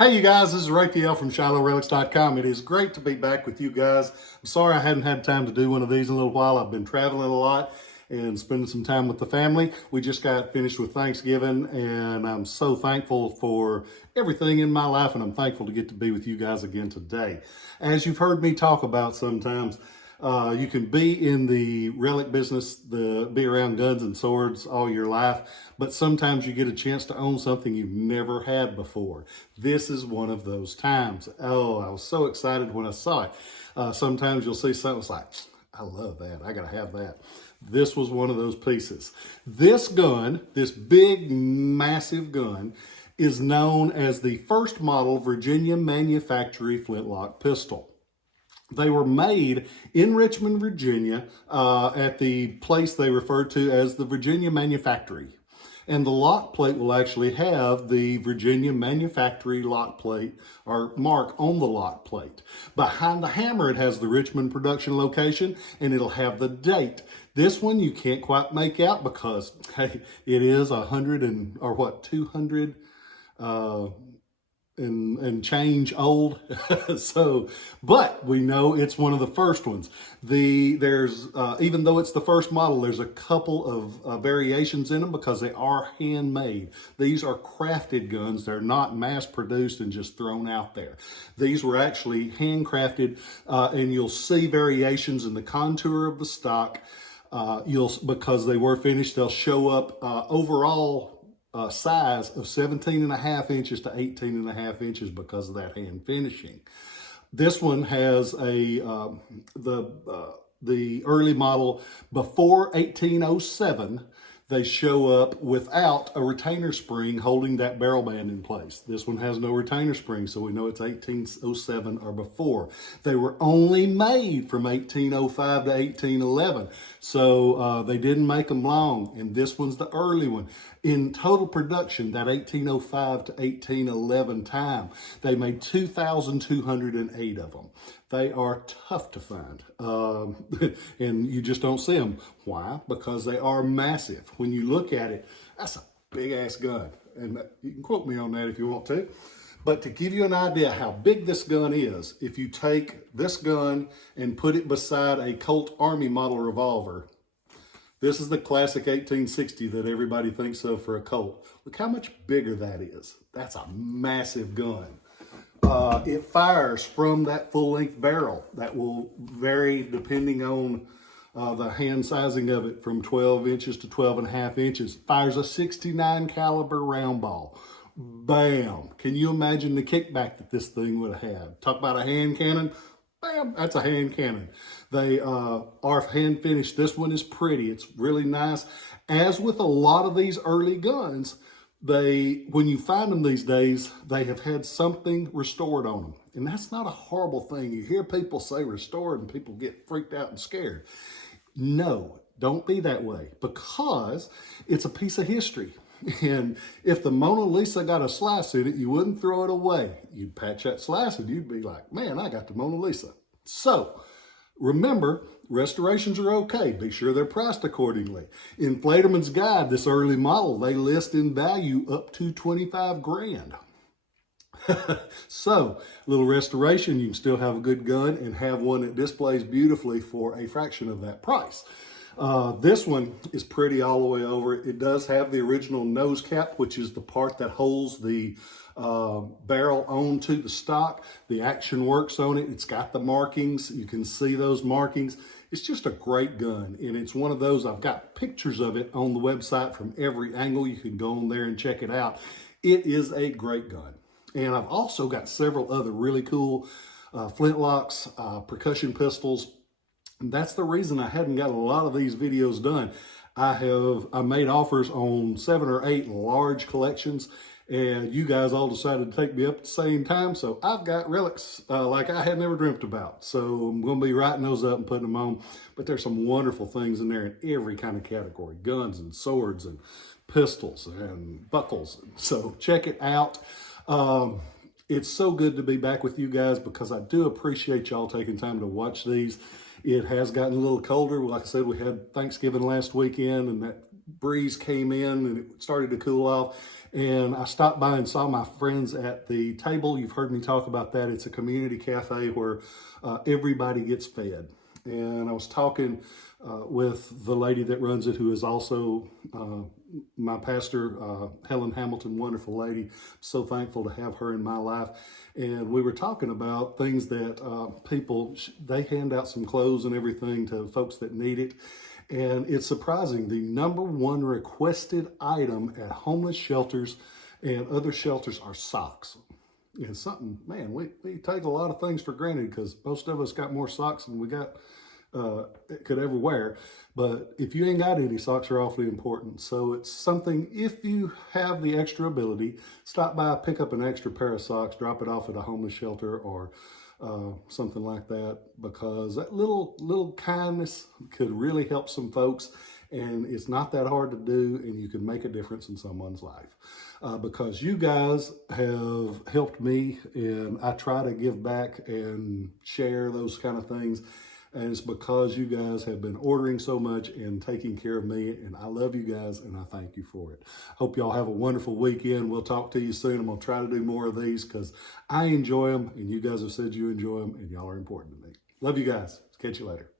Hey you guys, this is Rafael from Relics.com. It is great to be back with you guys. I'm sorry I hadn't had time to do one of these in a little while. I've been traveling a lot and spending some time with the family. We just got finished with Thanksgiving and I'm so thankful for everything in my life, and I'm thankful to get to be with you guys again today. As you've heard me talk about sometimes, you can be in the relic business, be around guns and swords all your life, but sometimes you get a chance to own something you've never had before. This is one of those times. Oh, I was so excited when I saw it. Sometimes you'll see something, it's like, I love that, I gotta have that. This was one of those pieces. This gun, this big, massive gun, is known as the first model Virginia Manufactory Flintlock pistol. They were made in Richmond, Virginia, at the place they refer to as the Virginia Manufactory. And the lock plate will actually have the Virginia Manufactory lock plate or mark on the lock plate. Behind the hammer, it has the Richmond production location and it'll have the date. This one you can't quite make out because, hey, it is 200 and change old. But we know it's one of the first ones. There's even though it's the first model, there's a couple of variations in them because they are handmade. These are crafted guns. They're not mass produced and just thrown out there. These were actually handcrafted, and you'll see variations in the contour of the stock. Because they were finished, they'll show up overall size of 17.5 inches to 18.5 inches because of that hand finishing. This one has the early model before 1807. They show up without a retainer spring holding that barrel band in place. This one has no retainer spring, so we know it's 1807 or before. They were only made from 1805 to 1811, so they didn't make them long, and this one's the early one. In total production, that 1805 to 1811 time, they made 2,208 of them. They are tough to find, and you just don't see them. Why? Because they are massive. When you look at it, that's a big-ass gun, and you can quote me on that if you want to. But to give you an idea how big this gun is, if you take this gun and put it beside a Colt Army model revolver, this is the classic 1860 that everybody thinks of for a Colt. Look how much bigger that is. That's a massive gun. It fires from that full-length barrel. That will vary depending on the hand sizing of it, from 12 inches to 12.5 inches. Fires a 69 caliber round ball. Bam! Can you imagine the kickback that this thing would have had? Talk about a hand cannon. Bam! That's a hand cannon. They are hand finished. This one is pretty. It's really nice. As with a lot of these early guns, when you find them these days, they have had something restored on them. And that's not a horrible thing. You hear people say restored and people get freaked out and scared. No, don't be that way, because it's a piece of history. And if the Mona Lisa got a slice in it, you wouldn't throw it away. You'd patch that slice and you'd be like, man, I got the Mona Lisa. So remember, restorations are okay. Be sure they're priced accordingly. In Flaterman's Guide, this early model, they list in value up to 25 grand. So, a little restoration, you can still have a good gun and have one that displays beautifully for a fraction of that price. This one is pretty all the way over. It does have the original nose cap, which is the part that holds the barrel onto the stock. The action works on it. It's got the markings. You can see those markings. It's just a great gun, and it's one of those, I've got pictures of it on the website from every angle. You can go on there and check it out. It is a great gun. And I've also got several other really cool flintlocks, percussion pistols. And that's the reason I hadn't got a lot of these videos done. I made offers on 7 or 8 large collections, and you guys all decided to take me up at the same time. So I've got relics like I had never dreamt about. So I'm going to be writing those up and putting them on. But there's some wonderful things in there in every kind of category: guns and swords and pistols and buckles. So check it out. It's so good to be back with you guys, because I do appreciate y'all taking time to watch these. It has gotten a little colder. Like I said, we had Thanksgiving last weekend, and that breeze came in and it started to cool off. And I stopped by and saw my friends at the table. You've heard me talk about that. It's a community cafe where everybody gets fed. And I was talking with the lady that runs it, who is also my pastor, Helen Hamilton, wonderful lady. So thankful to have her in my life. And we were talking about things that people, they hand out some clothes and everything to folks that need it. And it's surprising, the #1 requested item at homeless shelters and other shelters are socks. And something, man, we take a lot of things for granted because most of us got more socks than we got could ever wear. But if you ain't got any, socks are awfully important. So it's something, if you have the extra ability, stop by, pick up an extra pair of socks, drop it off at a homeless shelter or something like that, because that little kindness could really help some folks, and it's not that hard to do, and you can make a difference in someone's life. Because you guys have helped me, and I try to give back and share those kind of things. And it's because you guys have been ordering so much and taking care of me. And I love you guys and I thank you for it. Hope y'all have a wonderful weekend. We'll talk to you soon. I'm going to try to do more of these because I enjoy them and you guys have said you enjoy them and y'all are important to me. Love you guys. Catch you later.